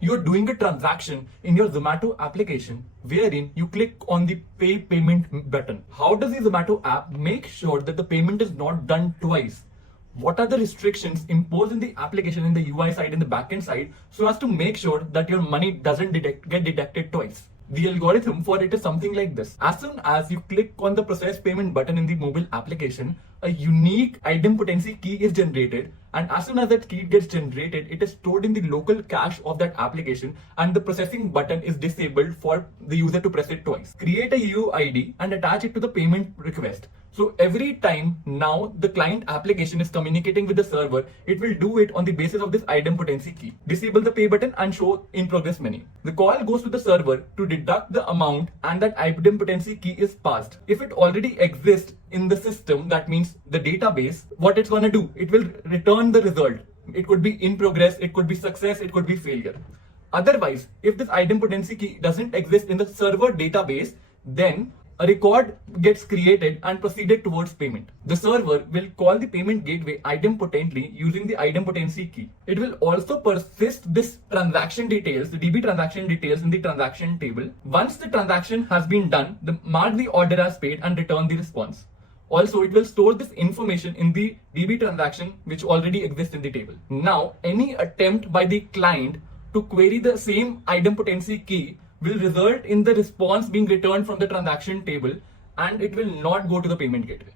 You're doing a transaction in your Zomato application wherein you click on the pay payment button. How does the Zomato app make sure that the payment is not done twice? What are the restrictions imposed in the application in the UI side and the backend side so as to make sure that your money doesn't get deducted twice? The algorithm for it is something like this. As soon as you click on the process payment button in the mobile application, a unique idempotency key is generated, and as soon as that key gets generated, it is stored in the local cache of that application, and the processing button is disabled for the user to press it twice. Create a UUID and attach it to the payment request. So every time now the client application is communicating with the server, it will do it on the basis of this idempotency key. Disable the pay button and show in progress menu. The call goes to the server to deduct the amount, and that idempotency key is passed. If it already exists in the system, that means the database, what it's gonna do, it will return the result. It could be in progress, it could be success, it could be failure. Otherwise, if this idempotency key doesn't exist in the server database, then a record gets created and proceeded towards payment. The server will call the payment gateway idempotently using the idempotency key. It will also persist this transaction details, the DB transaction details in the transaction table. Once the transaction has been done, mark the order as paid and return the response. Also, it will store this information in the DB transaction which already exists in the table. Now, any attempt by the client to query the same idempotency key will result in the response being returned from the transaction table, and it will not go to the payment gateway.